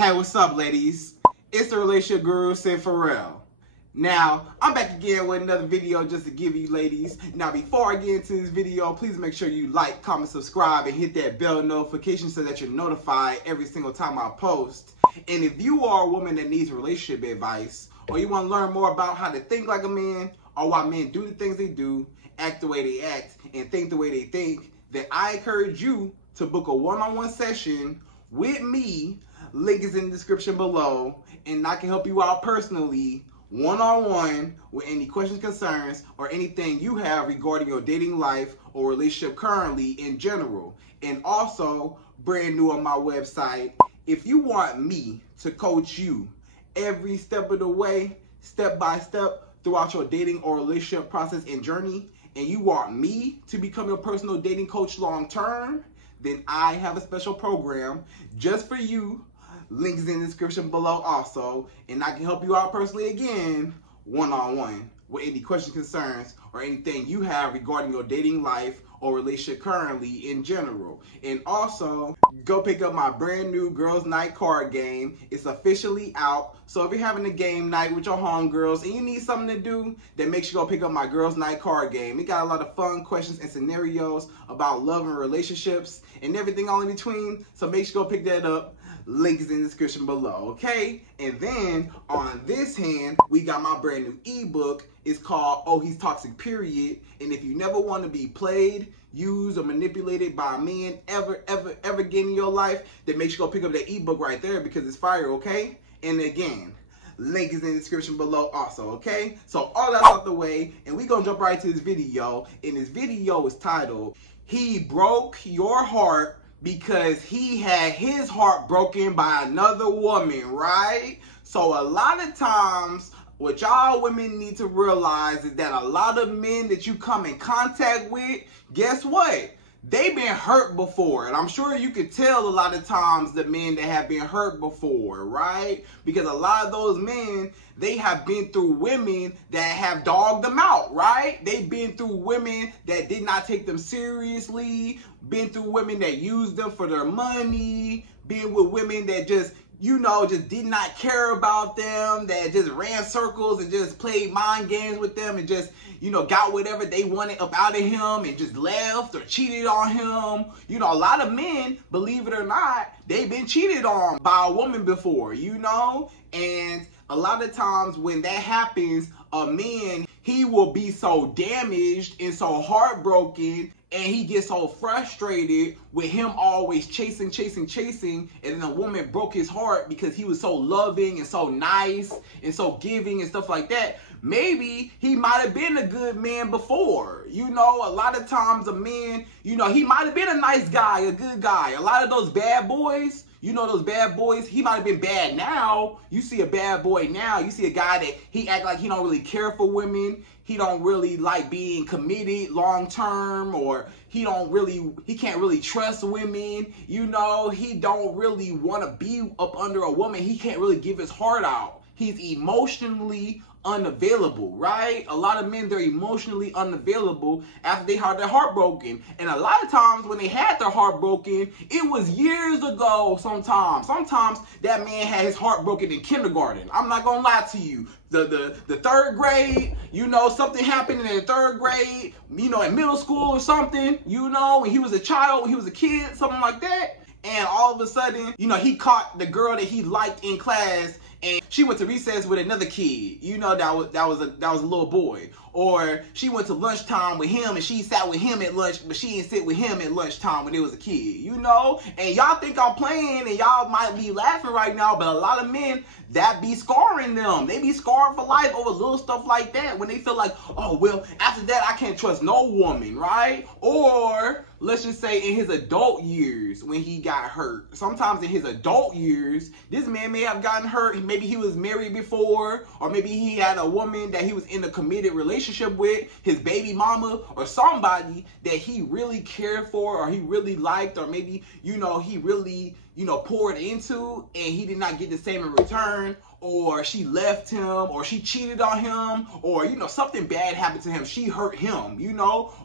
Hey, what's up, ladies? It's the relationship guru, Sydd Ferrell. Now, I'm back again with another video just to give you ladies. Now, before I get into this video, please make sure you like, comment, subscribe, and hit that bell notification so that you're notified every single time I post. And if you are a woman that needs relationship advice, or you want to learn more about how to think like a man, or why men do the things they do, act the way they act, and think the way they think, then I encourage you to book a one-on-one session with me. Link is in the description below, and I can help you out personally, one-on-one, with any questions, concerns, or anything you have regarding your dating life or relationship currently in general. And also, brand new on my website, if you want me to coach you every step of the way, step by step, throughout your dating or relationship process and journey, and you want me to become your personal dating coach long term, then I have a special program just for you. Link is in the description below also, and I can help you out personally again, one-on-one, with any questions, concerns, or anything you have regarding your dating life or relationship currently in general. And also, go pick up my brand new Girls Night card game. It's officially out. So if you're having a game night with your homegirls and you need something to do, then make sure you go pick up my Girls Night card game. It got a lot of fun questions and scenarios about love and relationships and everything all in between. So make sure you go pick that up. Link is in the description below, okay? And then on this hand, we got my brand new ebook. It's called Oh He's Toxic Period. And if you never want to be played, used, or manipulated by a man ever again in your life, then make sure you go pick up that ebook right there because it's fire, okay? And again, link is in the description below also, okay? So all that's out the way, and we gonna jump right to this video. And this video is titled, He Broke Your Heart because he had his heart broken by another woman, right? So a lot of times, what y'all women need to realize is that a lot of men that you come in contact with, guess what? They've been hurt before. And I'm sure you could tell a lot of times the men that have been hurt before, right? Because a lot of those men, they have been through women that have dogged them out, right? They've been through women that did not take them seriously, been through women that used them for their money, been with women that just, you know, just did not care about them, that just ran circles and just played mind games with them and just, you know, got whatever they wanted up out of him and just left or cheated on him. You know, a lot of men, believe it or not, they've been cheated on by a woman before, you know? And a lot of times when that happens, a man, he will be so damaged and so heartbroken, and he gets so frustrated with him always chasing, and then the woman broke his heart because he was so loving and so nice and so giving and stuff like that. Maybe he might have been a good man before. You know, a lot of times a man, you know, he might have been a nice guy, a good guy. A lot of those bad boys, you know, those bad boys, he might have been bad now. You see a bad boy now, you see a guy that he act like he don't really care for women. He don't really like being committed long term, or he can't really trust women. You know, he don't really want to be up under a woman. He can't really give his heart out. He's emotionally unavailable, right? A lot of men, they're emotionally unavailable after they had their heart broken. And a lot of times when they had their heart broken, it was years ago sometimes. Sometimes that man had his heart broken in kindergarten. I'm not gonna lie to you. The third grade, you know, something happened in the third grade, you know, in middle school or something, you know, when he was a child, when he was a kid, something like that. And all of a sudden, you know, he caught the girl that he liked in class, and she went to recess with another kid. You know, that was a little boy. Or she went to lunchtime with him and she sat with him at lunch, but she didn't sit with him at lunchtime when it was a kid, you know? And y'all think I'm playing and y'all might be laughing right now, but a lot of men, that be scarring them. They be scarred for life over little stuff like that when they feel like, oh, well, after that, I can't trust no woman, right? Or let's just say in his adult years when he got hurt. Sometimes in his adult years, this man may have gotten hurt. Maybe he was married before, or maybe he had a woman that he was in a committed relationship with, his baby mama, or somebody that he really cared for, or he really liked, or maybe, you know, he really, poured into and he did not get the same in return, or she left him, or she cheated on him, or, something bad happened to him. She hurt him,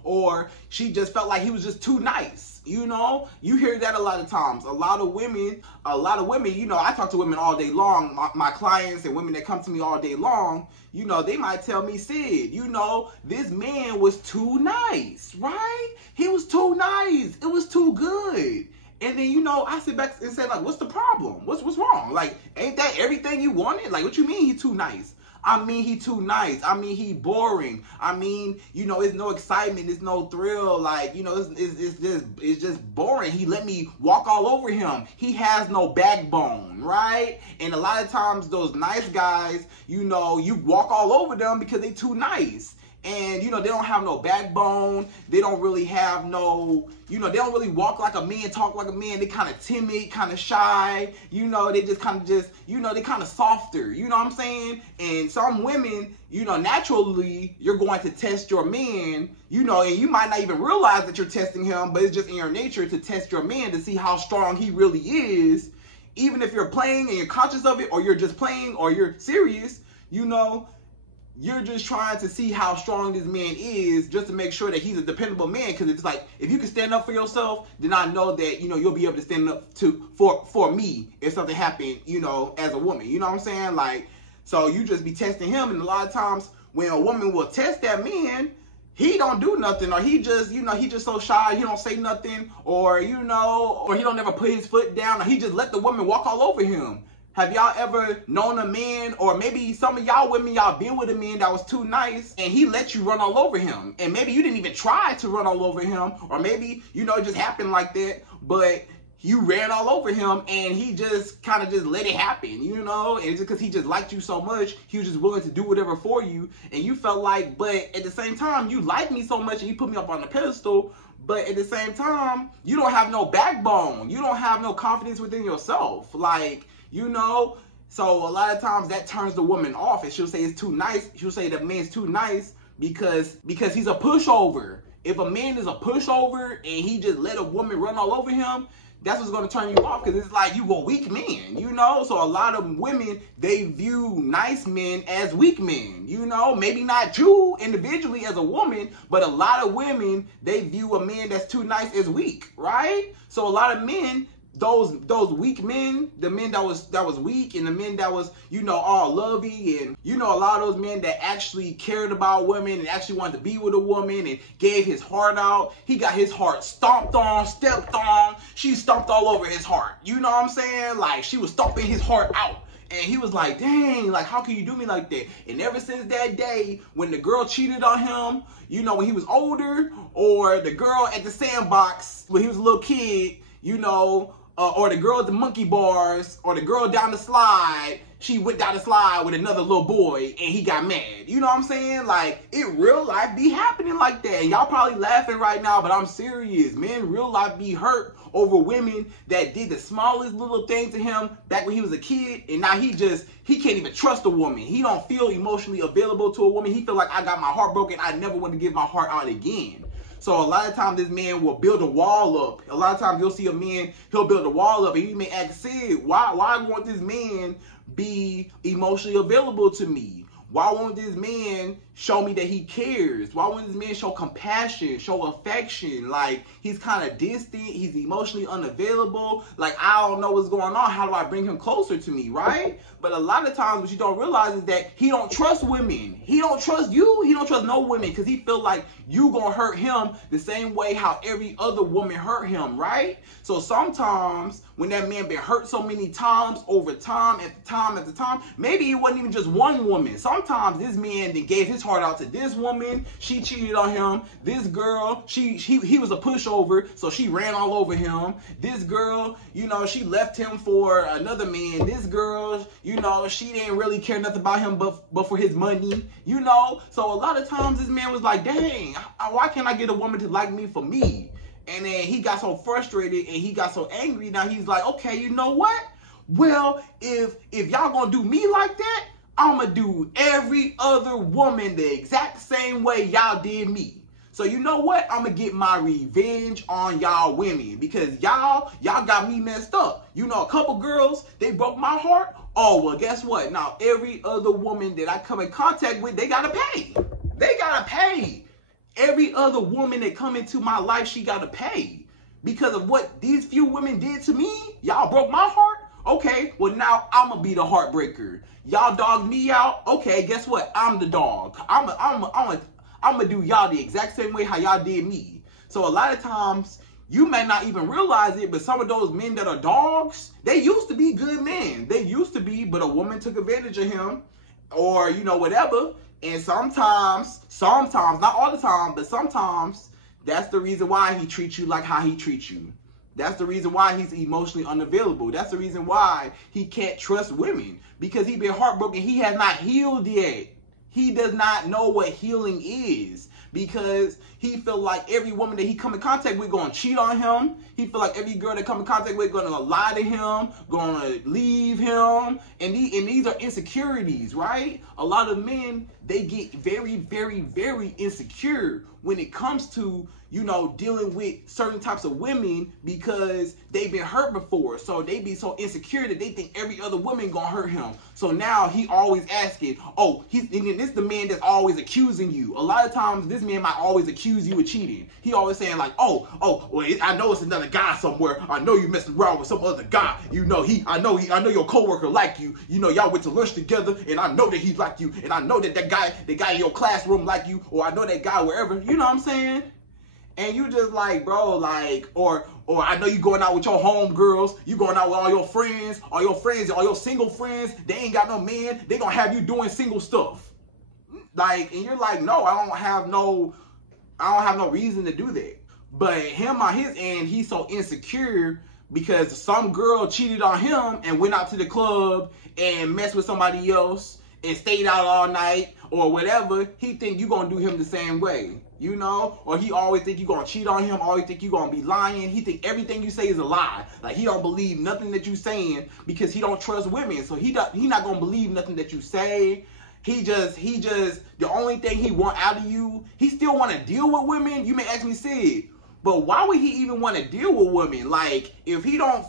or she just felt like he was just too nice. You hear that a lot of times. A lot of women, I talk to women all day long, my clients and women that come to me all day long, they might tell me, Sid, this man was too nice, right? He was too nice. It was too good. And then, I sit back and say, like, what's the problem? What's wrong? Like, ain't that everything you wanted? Like, what you mean he too nice? I mean, he too nice. I mean, he boring. I mean, it's no excitement. It's no thrill. Like, it's just boring. He let me walk all over him. He has no backbone, right? And a lot of times those nice guys, you walk all over them because they too nice. And, they don't have no backbone. They don't really have no, they don't really walk like a man, talk like a man. They kind of timid, kind of shy. They just kind of they kind of softer. You know what I'm saying? And some women, naturally, you're going to test your man, and you might not even realize that you're testing him, but it's just in your nature to test your man to see how strong he really is. Even if you're playing and you're conscious of it, or you're just playing, or you're serious, you're just trying to see how strong this man is, just to make sure that he's a dependable man. Because it's like, if you can stand up for yourself, then I know that, you'll be able to stand up for me if something happened, as a woman. You know what I'm saying? Like, so you just be testing him. And a lot of times when a woman will test that man, he don't do nothing, or he just, he just so shy, he don't say nothing, or, or he don't ever put his foot down, or he just let the woman walk all over him. Have y'all ever known a man, or maybe some of y'all women, y'all been with a man that was too nice and he let you run all over him? And maybe you didn't even try to run all over him, or maybe, it just happened like that, but you ran all over him and he just kind of just let it happen, and just because he just liked you so much, he was just willing to do whatever for you. And you felt like, but at the same time, you like me so much and you put me up on the pedestal, but at the same time, you don't have no backbone. You don't have no confidence within yourself. Like, so a lot of times that turns the woman off, and she'll say it's too nice. She'll say the man's too nice because he's a pushover. If a man is a pushover and he just let a woman run all over him, that's what's going to turn you off, because it's like you a weak man, So a lot of women, they view nice men as weak men, Maybe not you individually as a woman, but a lot of women, they view a man that's too nice as weak, right? So a lot of men, those weak men, the men that was weak, and the men that was, all lovey, and, a lot of those men that actually cared about women and actually wanted to be with a woman and gave his heart out. He got his heart stomped on, stepped on. She stomped all over his heart. You know what I'm saying? Like, she was stomping his heart out. And he was like, dang, like, how can you do me like that? And ever since that day, when the girl cheated on him, when he was older, or the girl at the sandbox when he was a little kid, or the girl at the monkey bars, or the girl down the slide, she went down the slide with another little boy and he got mad. You know what I'm saying? Like, in real life be happening like that. And y'all probably laughing right now, but I'm serious. Men, real life be hurt over women that did the smallest little thing to him back when he was a kid, and now he can't even trust a woman. He don't feel emotionally available to a woman. He feel like, I got my heart broken, I never want to give my heart out again. So a lot of times this man will build a wall up. A lot of times you'll see a man, he'll build a wall up, and you may ask, Sid, why won't this man be emotionally available to me? Why won't this man show me that he cares? Why won't this man show compassion, show affection? Like, he's kind of distant, he's emotionally unavailable. Like, I don't know what's going on. How do I bring him closer to me, right? But a lot of times what you don't realize is that he don't trust women. He don't trust you. He don't trust no women, because he feel like you gonna hurt him the same way how every other woman hurt him, right? So sometimes when that man been hurt so many times over time, after time, maybe it wasn't even just one woman. Sometimes this man then gave his heart out to this woman. She cheated on him. This girl, he was a pushover, so she ran all over him. This girl, she left him for another man. This girl, she didn't really care nothing about him but for his money, So a lot of times this man was like, dang, why can't I get a woman to like me for me? And then he got so frustrated and he got so angry. Now he's like, okay, you know what? Well, if y'all gonna do me like that, I'm gonna do every other woman the exact same way y'all did me. So you know what? I'm gonna get my revenge on y'all women because y'all got me messed up. You know, a couple girls, they broke my heart. Oh, well, guess what? Now, every other woman that I come in contact with, they gotta pay. They gotta pay. Every other woman that come into my life, she gotta pay. Because of what these few women did to me, y'all broke my heart. Okay, well now I'm gonna be the heartbreaker. Y'all dogged me out. Okay, guess what? I'm the dog. I'm gonna do y'all the exact same way how y'all did me. So a lot of times you may not even realize it, but some of those men that are dogs, they used to be good men. They used to be, but a woman took advantage of him, or you know whatever. And sometimes, not all the time, but sometimes that's the reason why he treats you like how he treats you. That's the reason why he's emotionally unavailable. That's the reason why he can't trust women. Because he's been heartbroken. He has not healed yet. He does not know what healing is. Because he feel like every woman that he come in contact with going to cheat on him. He feel like every girl that come in contact with going to lie to him, going to leave him. And these are insecurities, right? A lot of men, they get very, very, very insecure when it comes to, you know, dealing with certain types of women because they've been hurt before. So they be so insecure that they think every other woman gonna hurt him. So now he always asking, oh, this is the man that's always accusing you. A lot of times this man might always accuse you of cheating. He always saying like, well, I know it's another guy somewhere. I know you messing around with some other guy. You know, I know your coworker like you. You know, y'all went to lunch together and I know that he like you. And I know that the guy in your classroom like you, or I know that guy wherever. You know what I'm saying? And you just like, bro, like, or I know you going out with your homegirls, you going out with all your friends, all your single friends, they ain't got no man, they gonna have you doing single stuff. Like, and you're like, no, I don't have no reason to do that. But him on his end, he's so insecure because some girl cheated on him and went out to the club and messed with somebody else and stayed out all night or whatever. He think you gonna do him the same way. You know, or he always think you gonna cheat on him, always think you gonna be lying. He think everything you say is a lie. Like he don't believe nothing that you saying because he don't trust women. So he not gonna believe nothing that you say. He just the only thing he want out of you, he still want to deal with women. You may ask me, Sid, but why would he even want to deal with women? Like if he don't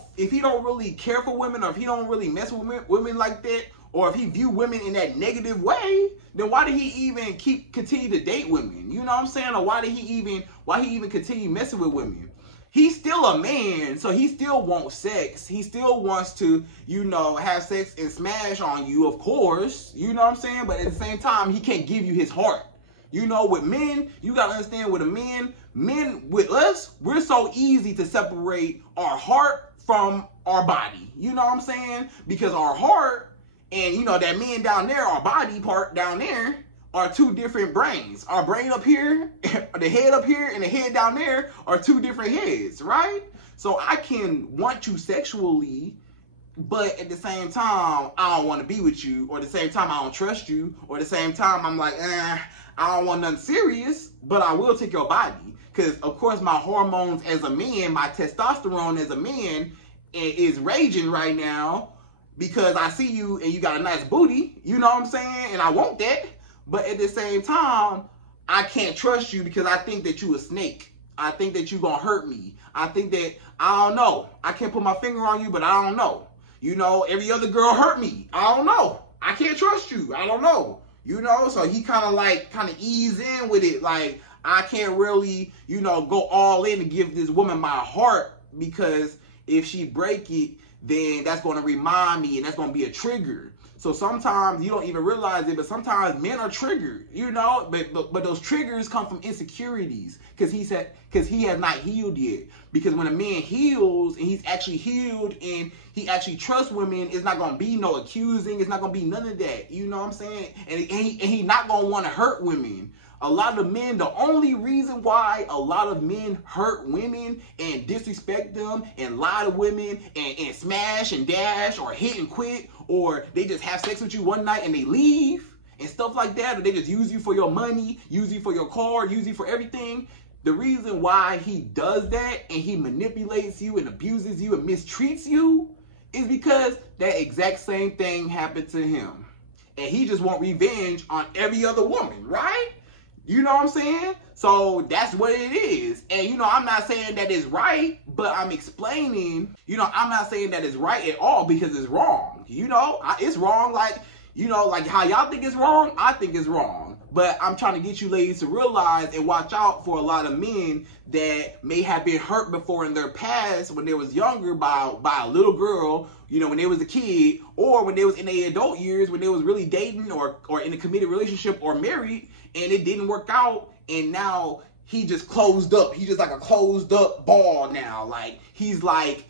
really care for women, or if he don't really mess with women like that, or if he view women in that negative way, then why did he even continue to date women? You know what I'm saying? Or why he even continue messing with women? He's still a man, so he still wants sex. He still wants to, you know, have sex and smash on you, of course. You know what I'm saying? But at the same time, he can't give you his heart. You know, with men, you gotta understand with men with us, we're so easy to separate our heart from our body. You know what I'm saying? Because our heart and, you know, that man down there, our body part down there, are two different brains. Our brain up here, the head up here, and the head down there are two different heads, right? So I can want you sexually, but at the same time, I don't want to be with you, or at the same time, I don't trust you, or at the same time, I'm like, I don't want nothing serious, but I will take your body. Because, of course, my hormones as a man, my testosterone as a man is raging right now, because I see you and you got a nice booty, you know what I'm saying? And I want that. But at the same time, I can't trust you because I think that you a snake. I think that you gonna hurt me. I think that, I don't know. I can't put my finger on you, but I don't know. You know, every other girl hurt me. I don't know. I can't trust you. I don't know. You know, so he kind of ease in with it. Like, I can't really, you know, go all in and give this woman my heart, because if she break it, then that's going to remind me, and that's going to be a trigger. So sometimes you don't even realize it, but sometimes men are triggered, you know, but those triggers come from insecurities, because he has not healed yet. Because when a man heals and he's actually healed and he actually trusts women, it's not going to be no accusing. It's not going to be none of that. You know what I'm saying? And he not going to want to hurt women. A lot of men, the only reason why a lot of men hurt women and disrespect them and lie to women and smash and dash or hit and quit, or they just have sex with you one night and they leave and stuff like that, or they just use you for your money, use you for your car, use you for everything. The reason why he does that and he manipulates you and abuses you and mistreats you is because that exact same thing happened to him. And he just want revenge on every other woman, right? You know what I'm saying? So that's what it is. And, you know, I'm not saying that it's right, but I'm explaining, you know, I'm not saying that it's right at all because it's wrong. You know, it's wrong like, you know, like how y'all think it's wrong, I think it's wrong. But I'm trying to get you ladies to realize and watch out for a lot of men that may have been hurt before in their past when they was younger by a little girl, you know, when they was a kid, or when they was in their adult years, when they was really dating or in a committed relationship or married, and it didn't work out, and now he just closed up. He's just like a closed up ball now. Like, he's like,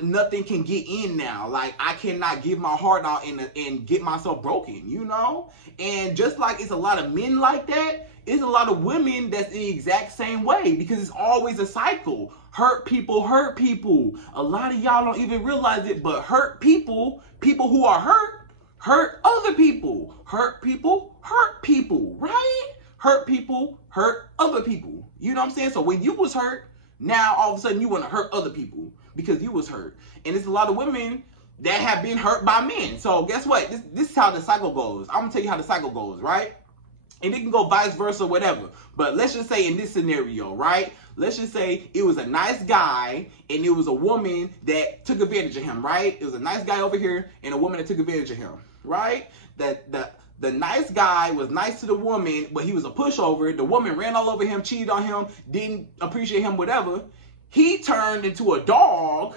nothing can get in now. Like, I cannot give my heart out and get myself broken, you know? And just like it's a lot of men like that, it's a lot of women that's the exact same way, because it's always a cycle. Hurt people hurt people. A lot of y'all don't even realize it, but hurt people, people who are hurt other people. Hurt people hurt people, right? Hurt people hurt other people. You know what I'm saying? So when you was hurt, now all of a sudden you want to hurt other people because you was hurt. And it's a lot of women that have been hurt by men. So guess what? This is how the cycle goes. I'm gonna tell you how the cycle goes, right? And it can go vice versa, whatever. But let's just say in this scenario, right? Let's just say it was a nice guy and it was a woman that took advantage of him, right? It was a nice guy over here and a woman that took advantage of him, right? The nice guy was nice to the woman, but he was a pushover. The woman ran all over him, cheated on him, didn't appreciate him, whatever. He turned into a dog,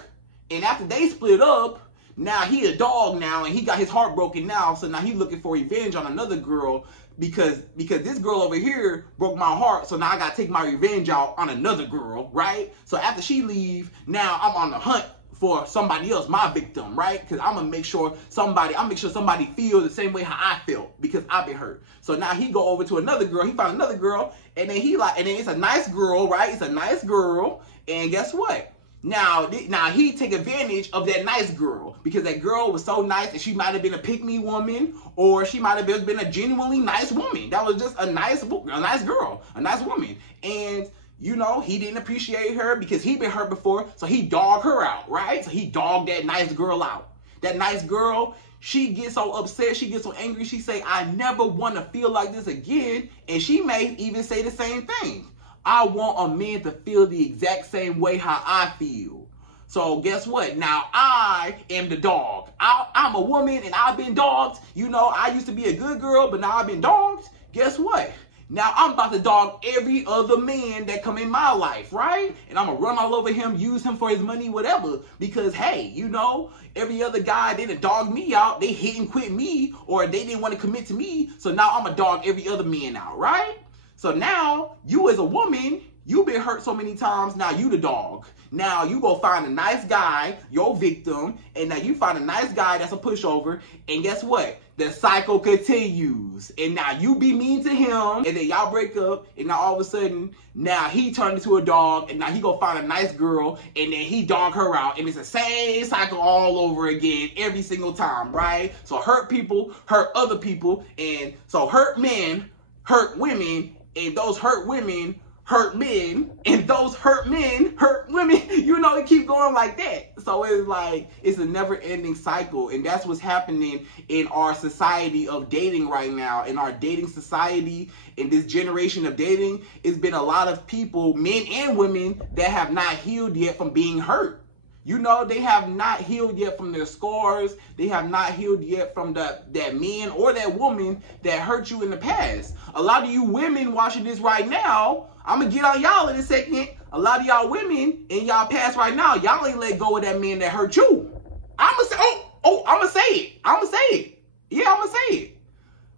and after they split up, now he a dog now, and he got his heart broken now, so now he's looking for revenge on another girl because this girl over here broke my heart, so now I gotta take my revenge out on another girl, right? So after she leave, now I'm on the hunt for somebody else, my victim, right? Because I'm gonna make sure somebody feels the same way how I felt because I've been hurt. So now he go over to another girl, he found another girl, and then and then it's a nice girl, right? It's a nice girl, and guess what? Now he take advantage of that nice girl because that girl was so nice and she might have been a pick-me woman, or she might have been a genuinely nice woman. That was just a nice girl, a nice woman. And you know, he didn't appreciate her because he'd been hurt before, so he dogged her out, right? So he dogged that nice girl out. That nice girl, she gets so upset, she gets so angry, she say, I never want to feel like this again. And she may even say the same thing. I want a man to feel the exact same way how I feel. So guess what? Now I am the dog. I'm a woman and I've been dogged. You know, I used to be a good girl, but now I've been dogged. Guess what? Now I'm about to dog every other man that come in my life, right? And I'm gonna run all over him, use him for his money, whatever. Because hey, you know, every other guy, they done dogged me out. They hit and quit me, or they didn't want to commit to me. So now I'm gonna dog every other man out, right? So now you as a woman, you've been hurt so many times. Now you the dog. Now you go find a nice guy, your victim, and now you find a nice guy that's a pushover. And guess what? The cycle continues. And now you be mean to him, and then y'all break up, and now all of a sudden, now he turned into a dog, and now he go find a nice girl, and then he dog her out, and it's the same cycle all over again every single time, right? So hurt people hurt other people, and so hurt men hurt women, and those hurt women hurt men, and those hurt men hurt women. You know, it keep going like that. So it's like, it's a never-ending cycle, and that's what's happening in our society of dating right now. In our dating society, in this generation of dating, it's been a lot of people, men and women, that have not healed yet from being hurt. You know, they have not healed yet from their scars. They have not healed yet from that man or that woman that hurt you in the past. A lot of you women watching this right now, I'm going to get on y'all in a second. A lot of y'all women in y'all past right now, y'all ain't let go of that man that hurt you. I'm going to say, I'm going to say it. I'm going to say it. Yeah, I'm going to say it.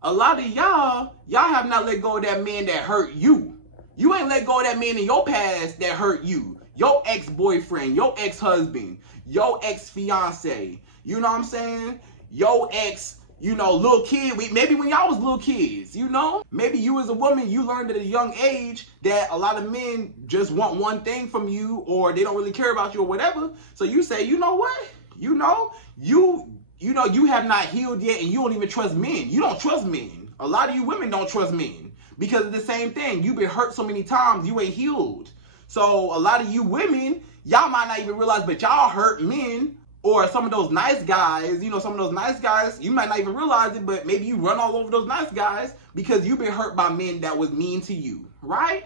A lot of y'all have not let go of that man that hurt you. You ain't let go of that man in your past that hurt you. Your ex-boyfriend, your ex-husband, your ex-fiance, you know what I'm saying? Your ex, you know, little kid, maybe when y'all was little kids, you know? Maybe you as a woman, you learned at a young age that a lot of men just want one thing from you, or they don't really care about you or whatever. So you say, you know what? You know, you have not healed yet, and you don't even trust men. You don't trust men. A lot of you women don't trust men because of the same thing. You've been hurt so many times, you ain't healed. So a lot of you women, y'all might not even realize, but y'all hurt men, Or some of those nice guys, you know, some of those nice guys, you might not even realize it, but maybe you run all over those nice guys because you've been hurt by men that was mean to you, right?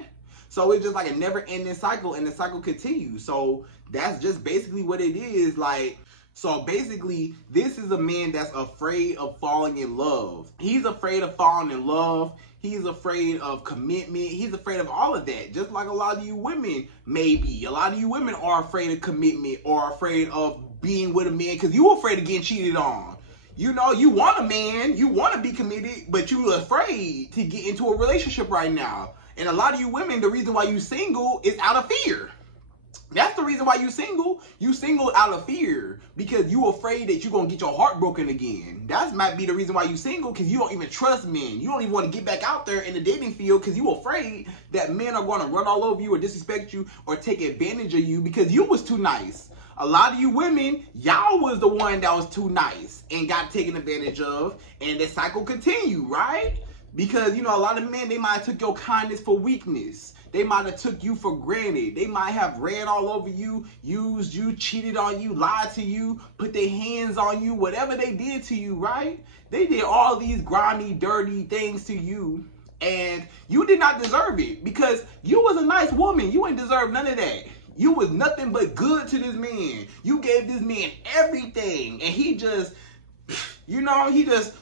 So it's just like a never-ending cycle, and the cycle continues. So that's just basically what it is. Like, so basically, this is a man that's afraid of falling in love. He's afraid of falling in love. He's afraid of commitment. He's afraid of all of that. Just like a lot of you women, maybe. A lot of you women are afraid of commitment or afraid of being with a man because you're afraid of getting cheated on. You know, you want a man, you want to be committed, but you're afraid to get into a relationship right now. And a lot of you women, the reason why you single is out of fear. That's the reason why you single. You single out of fear because you afraid that you're going to get your heart broken again. That might be the reason why you single, because you don't even trust men. You don't even want to get back out there in the dating field because you afraid that men are going to run all over you or disrespect you or take advantage of you because you was too nice. A lot of you women, y'all was the one that was too nice and got taken advantage of, and the cycle continued, right? Because, you know, a lot of men, they might have took your kindness for weakness. They might have took you for granted. They might have ran all over you, used you, cheated on you, lied to you, put their hands on you, whatever they did to you, right? They did all these grimy, dirty things to you, and you did not deserve it because you was a nice woman. You ain't deserve none of that. You was nothing but good to this man. You gave this man everything, and he just, you know, he just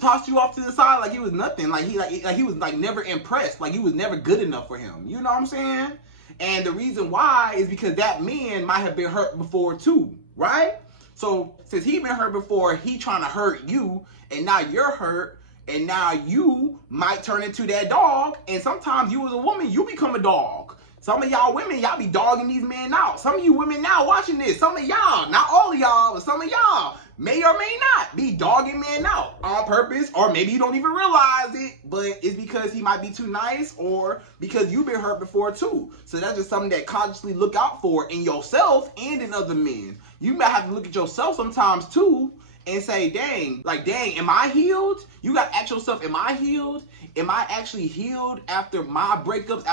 tossed you off to the side like he was nothing. Like he was like never impressed. Like you was never good enough for him. You know what I'm saying? And the reason why is because that man might have been hurt before too, right? So since he been hurt before, he trying to hurt you, and now you're hurt, and now you might turn into that dog. And sometimes you as a woman, you become a dog. Some of y'all women, y'all be dogging these men out. Some of you women now watching this, some of y'all, not all of y'all, but some of y'all may or may not be dogging men out on purpose, or maybe you don't even realize it, but it's because he might be too nice or because you've been hurt before too. So that's just something that consciously look out for in yourself and in other men. You might have to look at yourself sometimes too and say, dang, am I healed? You got to ask yourself, am I healed? Am I actually healed after my breakups,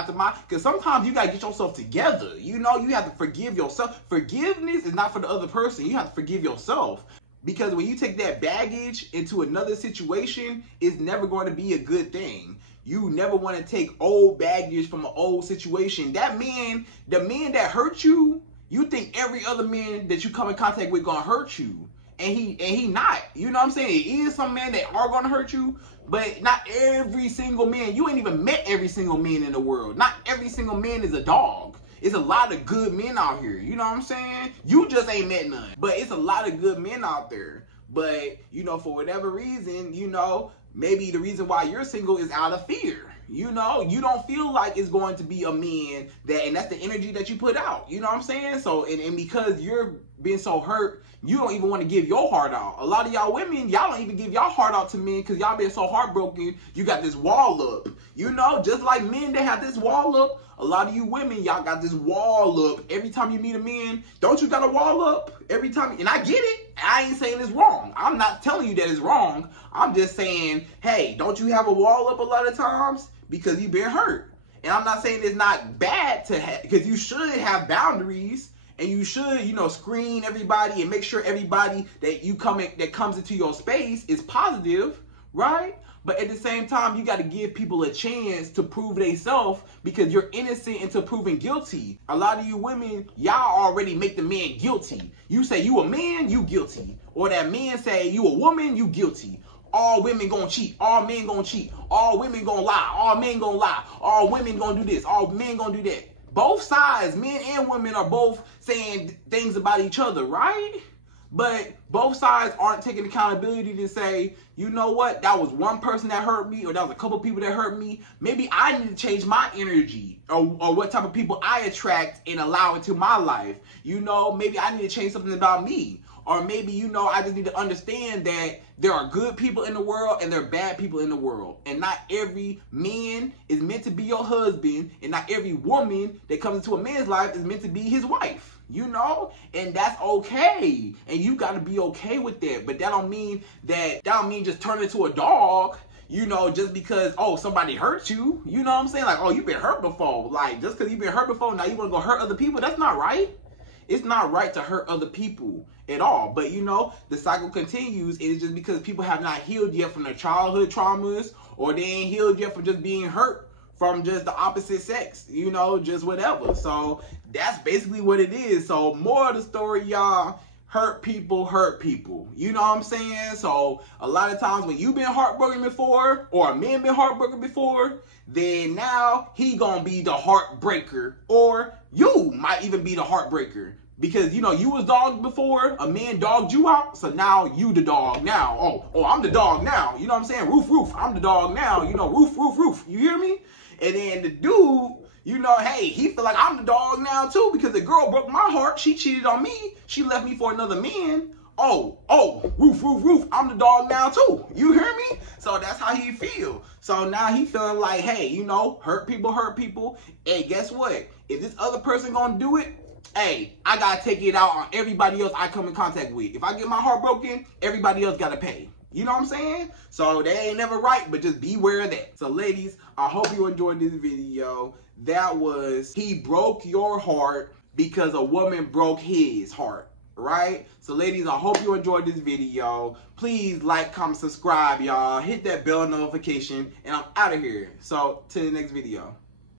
because sometimes you got to get yourself together. You know, you have to forgive yourself. Forgiveness is not for the other person. You have to forgive yourself. Because when you take that baggage into another situation, it's never going to be a good thing. You never want to take old baggage from an old situation. That man, the man that hurt you, you think every other man that you come in contact with gonna hurt you. And he not. You know what I'm saying? It is some men that are gonna hurt you, but not every single man. You ain't even met every single man in the world. Not every single man is a dog. It's a lot of good men out here. You know what I'm saying? You just ain't met none. But it's a lot of good men out there. But, you know, for whatever reason, you know, maybe the reason why you're single is out of fear. You know, you don't feel like it's going to be a man that, and that's the energy that you put out. You know what I'm saying? So, and because you're being so hurt, you don't even want to give your heart out. A lot of y'all women, y'all don't even give y'all heart out to men because y'all been so heartbroken. You got this wall up. You know, just like men that have this wall up, a lot of you women, y'all got this wall up. Every time you meet a man, don't you got a wall up? Every time, and I get it. I ain't saying it's wrong. I'm not telling you that it's wrong. I'm just saying, hey, don't you have a wall up a lot of times? Because you've been hurt. And I'm not saying it's not bad to have, because you should have boundaries. And you should, you know, screen everybody and make sure everybody that comes into your space is positive, right? But at the same time, you got to give people a chance to prove themselves because you're innocent until proven guilty. A lot of you women, y'all already make the man guilty. You say you a man, you guilty. Or that man say you a woman, you guilty. All women gonna cheat. All men gonna cheat. All women gonna lie. All men gonna lie. All women gonna do this. All men gonna do that. Both sides, men and women, are both saying things about each other, right? But both sides aren't taking accountability to say, you know what, that was one person that hurt me, or that was a couple people that hurt me. Maybe I need to change my energy, or what type of people I attract and allow into my life. You know, maybe I need to change something about me. Or maybe, you know, I just need to understand that there are good people in the world and there are bad people in the world. And not every man is meant to be your husband. And not every woman that comes into a man's life is meant to be his wife. You know? And that's okay. And you got to be okay with that. But that don't mean just turn into a dog. You know, just because, oh, somebody hurt you. You know what I'm saying? Like, oh, you've been hurt before. Like, just because you've been hurt before, now you want to go hurt other people. That's not right. It's not right to hurt other people at all. But you know, the cycle continues. It's just because people have not healed yet from their childhood traumas, or they ain't healed yet from just being hurt from just the opposite sex, you know, just whatever. So that's basically what it is. So more of the story, y'all, hurt people. You know what I'm saying? So a lot of times when you've been heartbroken before, or a man been heartbroken before, then now he gonna be the heartbreaker, or you might even be the heartbreaker. Because, you know, you was dogged before, a man dogged you out, so now you the dog now. Oh, I'm the dog now. You know what I'm saying? Roof, I'm the dog now. You know, roof. You hear me? And then the dude, you know, hey, he feel like I'm the dog now too, because the girl broke my heart. She cheated on me. She left me for another man. Oh, roof, I'm the dog now too. You hear me? So that's how he feel. So now he feeling like, hey, you know, hurt people. Hey, guess what? If this other person gonna do it, hey, I gotta take it out on everybody else I come in contact with. If I get my heart broken, everybody else gotta pay. You know what I'm saying? So they ain't never right, but just beware of that. So ladies, I hope you enjoyed this video. That was, he broke your heart because a woman broke his heart, right? So ladies, I hope you enjoyed this video. Please like, comment, subscribe, y'all. Hit that bell notification, and I'm out of here. So till the next video.